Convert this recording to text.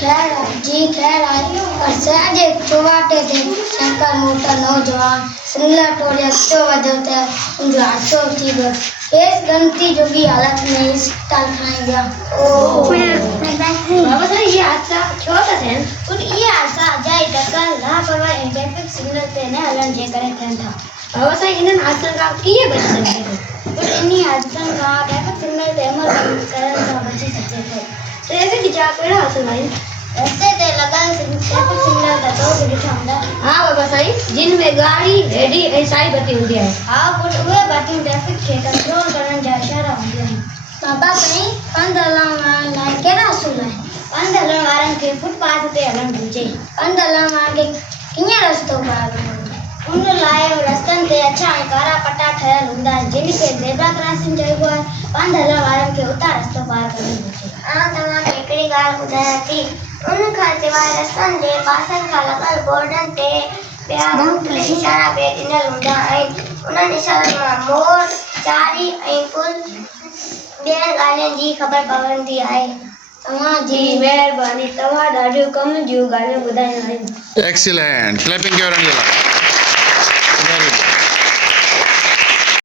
खैर जी खैर आई और सहज चुवाटे थे शंकर मोटा नौजवान सिंगला टोले अच्छो वजह उनका अच्छो थी गयो केस गंती जोगी हालत में अस्पताल खाई गया। बाबा सर ये हादसा क्यों था थे और ये हादसा जाई टकर लापरवाही ट्रैफिक सिग्नल ते न हलन जे करे थे था। बाबा सर इन्हन हादसा का किए बच सकते थे और इन्हीं हादसा का ट्रैफिक सिग्नल ते अमल करन सा बची सकते थे। ट्रैफिक जा केड़ा हादसा भाई रस्ते ते लगन ट्रैफिक सिग्नल का तो दिखा हुंदा। हां बाबा सही जिन में गाड़ी रेडी ऐसा ही बती हुंदी है। हां पुट वे बाकी ट्रैफिक के कंट्रोल करन जा इशारा हुंदी है। बाबा सही पंध हलण वारन लाइ केड़ा असूल है। पंध हलण वारन के फुटपाथ ते हलण घुर्जे। पंध हलण वारन के किने रस्तो पार उन लाइ रस्तन ते अच्छा कारा पट्टा ठहल हुंदा जिन के ज़ेब्रा क्रॉसिंग चइबो है। पंध हलण वारन के उता रस्तो पार करन घुर्जे। हां तमा के एकड़ी गाल बुधाया थी उन खां सवाइ रस्तनि जे पासनि खां लॻल बोर्डनि ते ॿिया मुख़्तलिफ़ इशारा बि ॾिनल हूंदा आहिनि। उन्हनि इशारनि मां मोर चारी ऐं कुल ॿियनि ॻाल्हियुनि जी ख़बर पवंदी आहे। तव्हांजी महिरबानी तव्हां ॾाढियूं कम जूं ॻाल्हियूं ॿुधायूं आहिनि। एक्सीलेंट क्लैपिंग कयो वञे।